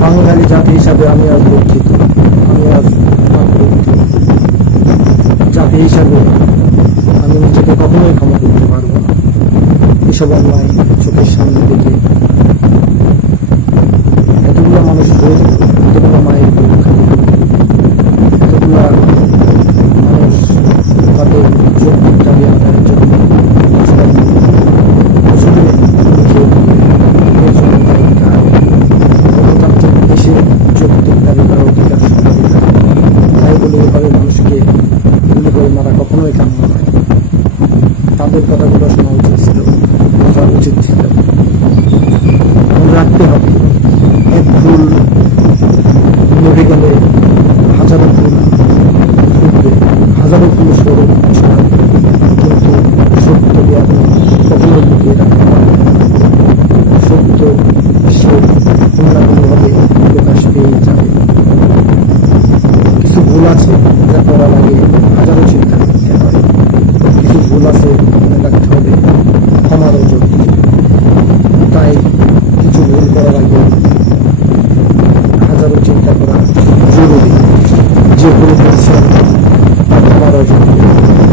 বাঙালি জাতি হিসাবে আমি আজ দুঃখিত আমি আজ জাতি হিসাবে আমি নিজেকে কখনোই ক্ষমা করতে পারব না। এসব অন্যায় চোখের সামনে দেখে বলে মানুষকে গুলি করে মারা কখনোই কাম্য নয় তাদের কথাগুলো শোনা উচিত ছিল, বোঝা উচিত ছিল। রাখতে হবে, এক ভুল মরে গেলে হাজারো ভুল ফুটবে হাজারো ভুল ছড়াবে কিন্তু সত্য জ্ঞান কখনো লুকিয়ে রাখতে পারবে না। সত্য সে কোনো না কোনোভাবে প্রকাশ পেয়ে যাবে কিছু ভুল আছে যা করা লাগে হাজারো চিন্তা কিছু ভুল আছে, মনে রাখতে হবে, ক্ষমার ওজন। তাই কিছু ভুল করার আগে হাজারো চিন্তা করা জরুরি। যে ভুল করছেন তা ক্ষমার জরুরি